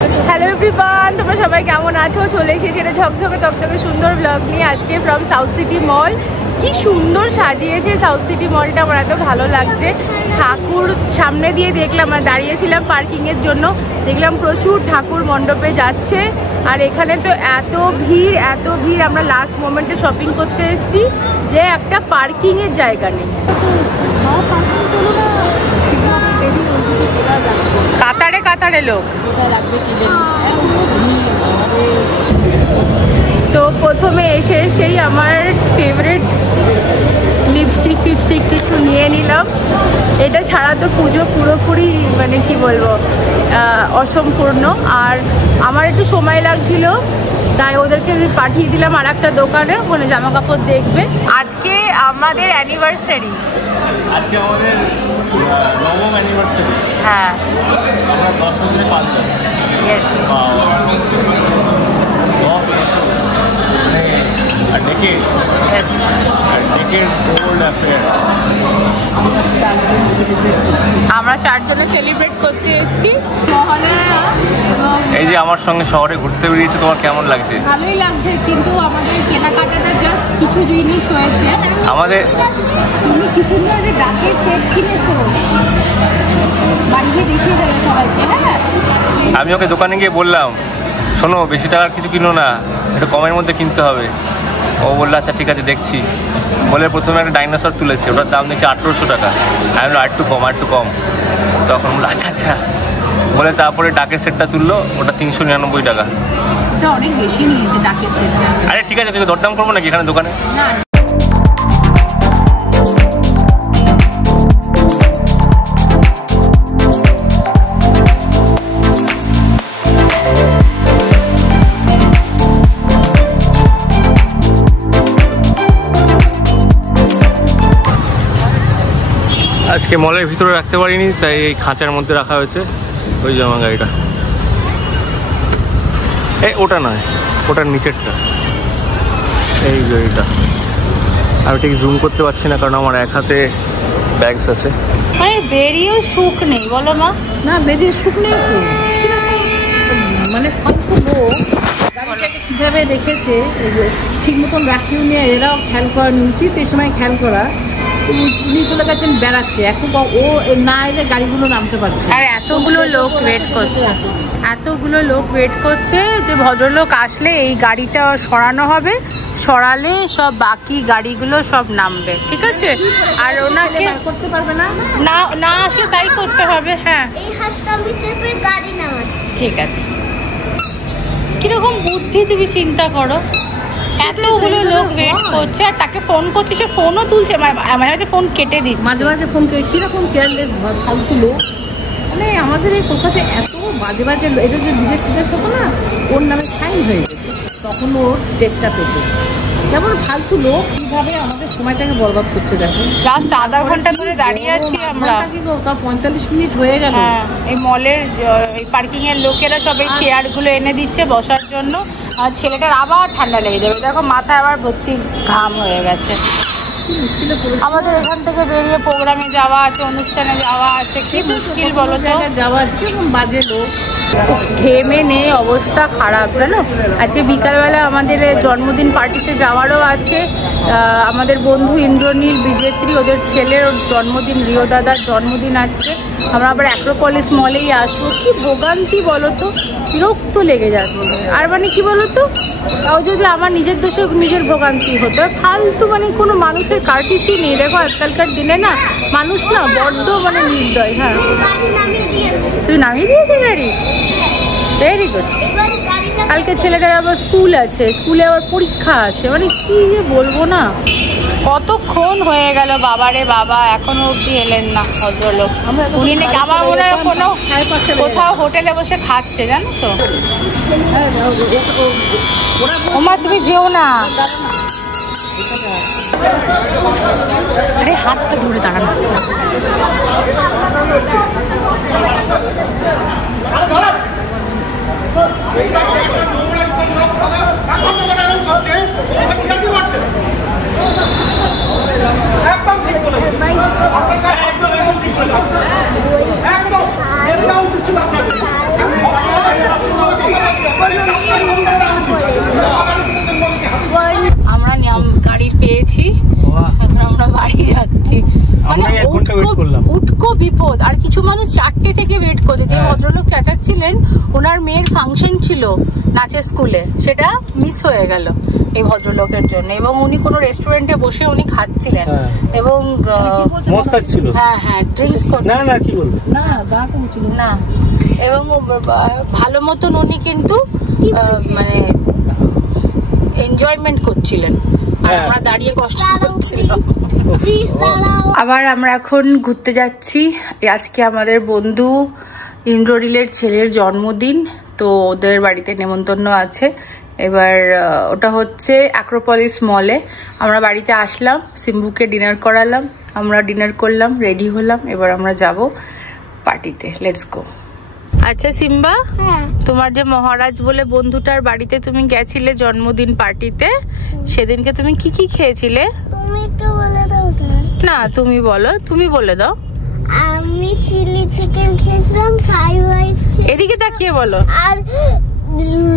Hello everyone, তোমরা সবাই কেমন আছো? চলে এসেছি এটা ঝকঝকে তকতকে সুন্দর ব্লগ নিয়ে আজকে ফ্রম সাউথ সিটি মল। কি সুন্দর সাজিয়েছে সাউথ সিটি মলটা, আমার এত ভালো লাগছে। ঠাকুর সামনে দিয়ে দেখলাম, আর দাঁড়িয়েছিলাম পার্কিংয়ের জন্য, দেখলাম প্রচুর ঠাকুর মণ্ডপে যাচ্ছে। আর এখানে তো এত ভিড়, আমরা লাস্ট মোমেন্টে শপিং করতে এসেছি যে একটা পার্কিংয়ের জায়গা নেই। কাতারে কাতারে লোক। তো প্রথমে এসেই আমার ফেভারিট লিপস্টিক ফিপস্টিক কিছু নিয়ে নিলাম। এটা ছাড়া তো পুজো পুরোপুরি মানে কি বলবো অসম্পূর্ণ। আর আমার একটু সময় লাগছিল, তাই ওদেরকে পাঠিয়ে দিলাম আর একটা দোকানে, ওখানে জামা কাপড় দেখবে। আজকে আমাদের অ্যানিভার্সারি, আজকে আমাদের নবম অ্যানিভার্সারি। হ্যাঁ, আমরা 10 বছরে পাচ্ছি। ইয়েস, আমরা চারজনে সেলিব্রেট করতে এসেছি মহালয়া। এই যে আমার সঙ্গে শহরে ঘুরতে বেরিয়েছে, তোমার কেমন লাগছে? ভালোই লাগছে, কিন্তু আমাদের কেনাকাটাটা জাস্ট কিছু জিনিস হয়েছে। আমাদের তুমি কি সুন্দর একটা ডাকের সেট কিনেছো, বাড়িতে দেখিয়ে দেবে সবাইকে। হ্যাঁ, আমি ওকে দোকানে গিয়ে বললাম, শোনো বেশি টাকার কিছু কিনো না, একটু কমের মধ্যে কিনতে হবে। ও বললো আচ্ছা ঠিক আছে দেখছি। বলে প্রথমে একটা ডাইনোসর তুলেছে, ওটার দাম দেখছি 1800 টাকা। আমি বললাম আর একটু কম। তখন বললো আচ্ছা বলে তারপরে ডাকের সেটটা তুললো, ওটা 399 টাকা। অনেক বেশি নিয়েছে ডাকের সেটটা। আরে ঠিক আছে, কিন্তু দরদাম করবো নাকি এখানে দোকানে? না, আজকে মলের ভিতরে রাখতে পারিনি, তাই এই খাঁচার মধ্যে রাখা হয়েছে। ওই যে আমার গাড়িটা, ওটা নয়, ওটার নিচেরটা, এই গাড়িটা। আমি ঠিক জুম করতে পারছি না, কারণ আমার এক হাতে ব্যাগস আছে। বেরিয়েও সুখ নেই বলো মা। না, বেরিয়ে সুখ নেই তো, মানে ফালতু লোক কীভাবে রেখেছে, ঠিক মতন রাখিও নিয়ে এরাও খেয়াল করা উচিত। এই সময় খেয়াল করা, উনি চলে গেছেন বেড়াচ্ছে, এখন ও না এলে গাড়িগুলো নামতে পারছে। আর এতগুলো লোক ওয়েট করছে যে ভদ্রলোক আসলে এই গাড়িটা সরানো হবে, সরালে সব বাকি গাড়িগুলো সব নামবে, ঠিক আছে? আর ওনাকে করতে পারবে না আসলে তাই করতে হবে। হ্যাঁ, ঠিক আছে। কিরকম বুদ্ধি তুমি চিন্তা করো, এতগুলো লোক ওয়েট করছে আর তাকে ফোন করছে, সে ফোনও তুলছে, মাঝে ফোন কেটে দিচ্ছে, মাঝে ফোন কিরকম কেয়ারলেস ফালতু লোক। মানে আমাদের এই কলকাতায় এত বাজে এটা যে বিদেশ হতো না, ওর নামে ফাইন হয়ে যেত, তখন ওর ডেটটা পেত। যেমন ফালতু লোক কিভাবে আমাদের সময়টাকে বরবাদ করছে দেখো। লাস্ট আধা ঘন্টা ধরে দাঁড়িয়ে আছি আমরা, 45 মিনিট হয়ে গেল। এই মলের এই পার্কিং এর লোকেরা সব এই চেয়ারগুলো এনে দিচ্ছে বসার জন্য, আর ছেলেটার আবার ঠান্ডা লেগে যাবে। দেখো মাথায় আবার ভর্তি ঘাম হয়ে গেছে। আমাদের এখান থেকে বেরিয়ে প্রোগ্রামে যাওয়া আছে, অনুষ্ঠানে যাওয়া আছে, কি মুশকিল বলো তো যাওয়া আছে। কিরকম বাজে লোক, ঘেমে নেই, অবস্থা খারাপ জানো। আজকে বিকালবেলা আমাদের জন্মদিন পার্টিতে যাওয়ারও আছে। আমাদের বন্ধু ইন্দ্রনীল বিজেত্রী, ওদের ছেলের জন্মদিন, রিও দাদার জন্মদিন আজকে। আমরা আবার অ্যাক্রোপলিস মলেই আসবো। কি ভোগান্তি বলো তো, বিরক্ত লেগে যাচ্ছে। আর মানে কি বলো তো, তাও যদি আমার নিজের দোষে নিজের ভোগান্তি হতো, ফালতু মানে কোনো মানুষের কার্টিসি নেই। দেখো আজকালকার দিনে না মানুষ না বড্ড মানে নির্দয়। হ্যাঁ, তুই নামিয়ে দিয়েছে গাড়ি, ভেরি গুড। কালকে ছেলেটার আবার স্কুল আছে, স্কুলে আবার পরীক্ষা আছে, মানে কি যে বলবো না। কতক্ষণ হয়ে গেল বাবারে বাবা, এখনো অব্দি এলেন না ভদ্রলোক। উনি নাকি আমার মনে হয় কোনো কোথাও হোটেলে বসে খাচ্ছে, জানো তো। ওমা তুমি যেও না, আরে হাতটা ধরে দাঁড়ানো। একদম কিছু মানুষ 4টে থেকে ওয়েট করছে। যে ভদ্রলোক চেঁচাচ্ছিলেন ওনার মেয়ের ফাংশন ছিল নাচের স্কুলে, সেটা মিস হয়ে গেল এই ভদ্রলোকের জন্য, এবং উনি কোনো রেস্টুরেন্টে বসে উনি খাচ্ছিলেন এবং হ্যাঁ ড্রিঙ্কস না, এবং ভালো মতন উনি কিন্তু মানে এনজয়মেন্ট করছিলেন আর আমরা দাঁড়িয়ে কষ্ট করছিলাম। আবার আমরা এখন ঘুরতে যাচ্ছি। আজকে আমাদের বন্ধু ইন্দ্রনীলের ছেলের জন্মদিন, তো ওদের বাড়িতে নেমন্তন্ন আছে। এবার ওটা হচ্ছে অ্যাক্রোপলিস মলে। আমরা বাড়িতে আসলাম, সিম্বুকে ডিনার করালাম, আমরা ডিনার করলাম, রেডি হলাম, এবার আমরা যাব পার্টিতে। Let's go. আচ্ছা সিম্বা, তোমার যে মহারাজ বলে বন্ধুটার বাড়িতে তুমি গেছিলে জন্মদিন পার্টিতে, সেদিনকে তুমি কি কি খেয়েছিলে? তুমি একটু বলে দাও না। তুমি বলো, তুমি বলে দাও। আমি চিলি চিকেন খেয়েছিলাম, ফ্রাইড রাইস, এদিকে তাকিয়ে বলো, আর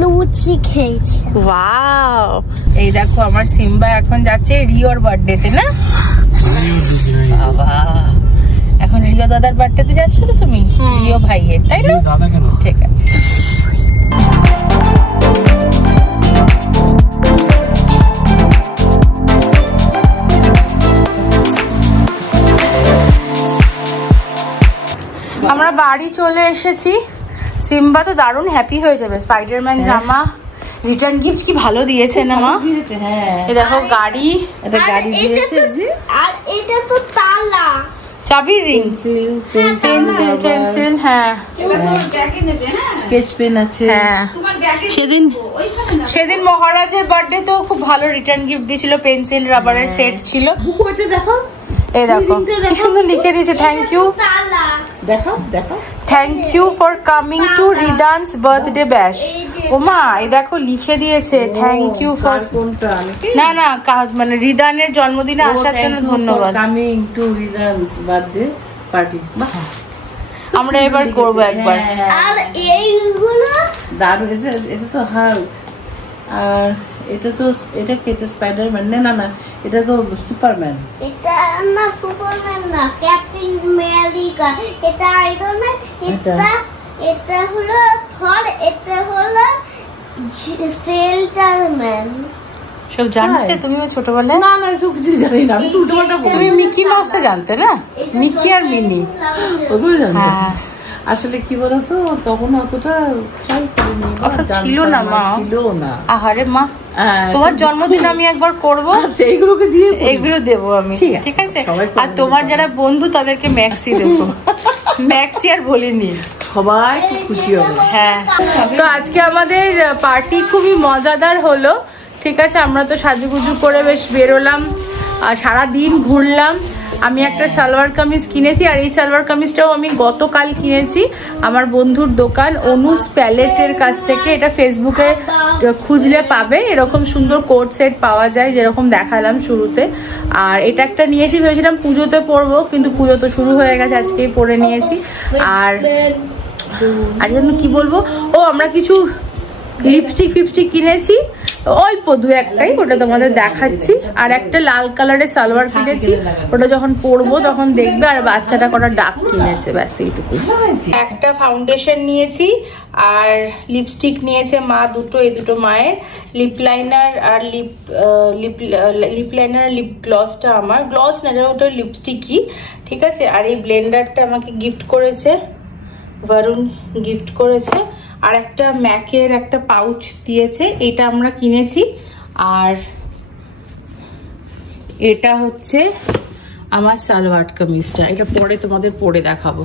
লুচি খেয়েছি। ওয়াও, এই দেখো আমার সিম্বা এখন যাচ্ছে রিওর বার্থডেতে, না? বাবা, এখন রিও দাদার বার্থডেতে যাচ্ছ তো তুমি? রিও ভাইয়ের, তাই না? ঠিক আছে। আমরা বাড়ি চলে এসেছি। সিম্বা তো দারুণ হ্যাপি হয়ে যাবে, স্পাইডারম্যান জামা রিটার্ন গিফট কি ভালো দিয়েছে না মা? এই দেখো গাড়ি, এটা গাড়ি দিয়েছে, আর এটা তো তালা, চাবি, রিং, পেন্সিল, হ্যাঁ স্কেচ পেন আছে। হ্যাঁ, সেদিন মহারাজের বার্থডে তো খুব ভালো রিটার্ন গিফট দিয়েছিল, পেন্সিল রাবারের সেট ছিল। দেখো, এই দেখো কি সুন্দর লিখে দিয়েছে, থ্যাংক ইউ, দেখো দেখো, thank you for coming to Ridhan's birthday bash. ওমা, এই দেখো লিখে দিয়েছে থ্যাংক ইউ ফর, না না মানে রিদানের জন্মদিনে আসার জন্য ধন্যবাদ, coming to Ridhan's birthday party. আমরা এবার করবো একবার। আর এইগুলো দারুণ, এটা তো হাল্ক, আর এটা তো এটা স্পাইডারম্যান, না না এটা তো সুপারম্যান। এটা না সুপারম্যান না, ক্যাপ্টেন আমেরিকা, এটা আয়রন ম্যান, এটা হলো থর, এটা হলো সেল্টারম্যান। সব জানতে তুমি ছোটবেলায়? না না সব কিছু জানি না, আমি তো উল্টোপাল্টা বলি। তুমি মিকি মাউসটা জানতে না? মিকি আর মিনি ওগুলো জানতে। আসলে কি বলতো, তখন অতটা খেয়াল করিনি, ছিল না মা, ছিল না। আহারে মা, তোমার জন্মদিন আমি একবার করবো, এইগুলোকে দিয়ে এগুলো দেবো আমি, ঠিক আছে? আর তোমার যারা বন্ধু তাদেরকে ম্যাক্সি দেবো, ম্যাক্সি আর বলিনি, সবাই খুব খুশি হবে। হ্যাঁ, তো আজকে আমাদের পার্টি খুবই মজাদার হলো, ঠিক আছে? আমরা তো সাজুগুজু করে বেশ বেরোলাম আর সারাদিন ঘুরলাম। আমি একটা সালোয়ার কামিজ কিনেছি, আর এই সালোয়ার কামিজটাও আমি গতকাল কিনেছি আমার বন্ধুর দোকান অনুস প্যালেটের কাছ থেকে। এটা ফেসবুকে খুঁজলে পাবে, এরকম সুন্দর কোট সেট পাওয়া যায় যেরকম দেখালাম শুরুতে। আর এটা একটা নিয়েছি, ভেবেছিলাম পুজোতে পরবো, কিন্তু পুজো তো শুরু হয়ে গেছে, আজকেই পরে নিয়েছি। আর জন্য কি বলবো, ও আমরা কিছু লিপস্টিক কিনেছি, অল্প দু একটাই, ওটা তোমাদের দেখাচ্ছি। আর একটা লাল কালারের সালোয়ার কিনেছি, ওটা যখন পরবো তখন দেখবে। আর বাচ্চাটা কটা ডাক কিনেছে, ব্যাস এইটুকু। একটা ফাউন্ডেশন নিয়েছি আর লিপস্টিক নিয়েছে মা দুটো, এই দুটো মায়ের। লিপ লাইনার আর লিপ লাইনার লিপ গ্লসটা আমার, গ্লস না ওটা লিপস্টিকই, ঠিক আছে? আর এই ব্লেন্ডারটা আমাকে গিফট করেছে বরুণ, গিফট করেছে। আর একটা ম্যাকের একটা পাউচ দিয়েছে, এটা আমরা কিনেছি। আর এটা হচ্ছে আমার সালোয়ার কামিজটা, এটা পরে তোমাদের পরে দেখাবো।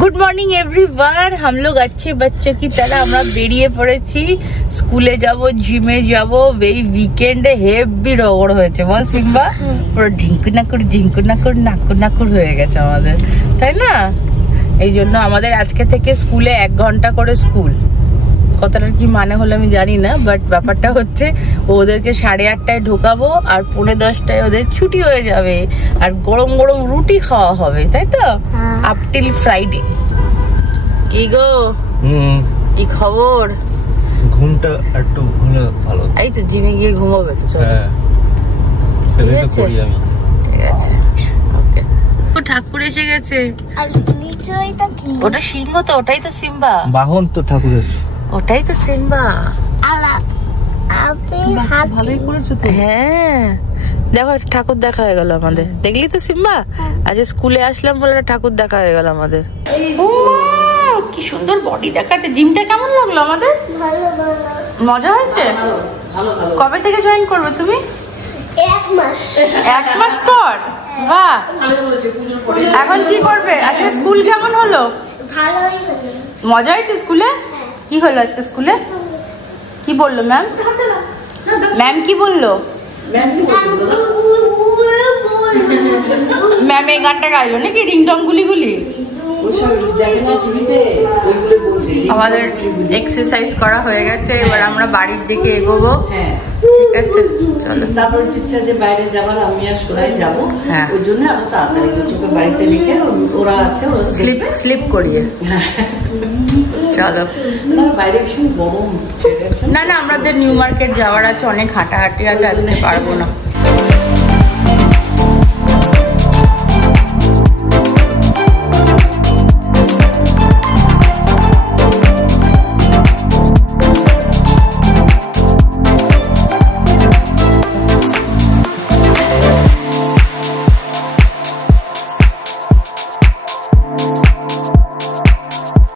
গুড মর্নিং এভরিওয়ান, हम लोग अच्छे बच्चों की तरह আমরা বেরিয়ে পড়েছি, স্কুলে যাব, জিমে যাব। এই উইকেন্ডে হেভি রগড় হয়েছে, বল সিম্বা? পুরো ঢিঙ্কুনাকুর হয়ে গেছে আমাদের, তাই না? এই জন্য আমাদের আজকে থেকে স্কুলে 1 ঘন্টা করে স্কুল। কথাটার কি মানে হলো আমি জানি না, বাট ব্যাপারটা হচ্ছে ওদেরকে 8:30টায় ঢোকাবো আর 9:10টায় ওদের ছুটি হয়ে যাবে, আর গরম গরম রুটি খাওয়া হবে, তাই তো? Up till Friday. কি গো, কি খবর? ঘুমটা একটু হলে ভালো। এই তো জিমে গিয়ে ঘুমাবে তো, চলো। হ্যাঁ, ঠিক আছে, ঠিক আছে, ওকে। ঠাকুর এসে গেছে। আর নিচে এটা কি? ওটা সিংহ তো, ওটাই তো সিম্বা। বাহন তো ঠাকুরের। ওটাই তো সিম্বা। আপনি হাত ভালোই করেছো তো। হ্যাঁ দেখো একটা ঠাকুর দেখা হয়ে গেল আমাদের, দেখলি তো সিম্বা? আজ স্কুলে আসলাম বলে একটা ঠাকুর দেখা হয়ে গেল আমাদের। ও কি সুন্দর বডি দেখাচ্ছে। জিমটা কেমন লাগলো আমাদের? ভালো ভালো। মজা হয়েছে? ভালো ভালো। কবে থেকে জয়েন করবে তুমি? 1 মাস। 1 মাস পর? বাহ। ভালো বলেছে, পুজোর পরে। এখন কি করবে? আজকে স্কুল কেমন হলো? ভালোই হলো। মজা হয়েছে স্কুলে? কি হলো আজকে স্কুলে? কি বললো ম্যাম? ম্যাম কি বললো? ম্যাম কি বলছিল দাদা? ম্যাম এই গানটা গাইলো নাকি, রিংটং গুলি গুলি? ওইসব দেখে না টিভিতে, ওইগুলো বলছে। আমাদের এক্সারসাইজ করা হয়ে গেছে, এবার আমরা বাড়ির দিকে এগোবো। হ্যাঁ ঠিক আছে চলো। তারপর ইচ্ছা যে বাইরে যাবার, আমি আর সোনাই যাবো। হ্যাঁ। ওই জন্য আমরা তাড়াতাড়ি দুচোকে বাড়িতে রেখে ওরা আছে, ওরা স্লিপ করিয়ে চলো। বাইরে ভীষণ গরম। না আমাদের নিউ মার্কেট যাওয়ার আছে, অনেক হাঁটাহাঁটি আছে, আজকে পারবো না।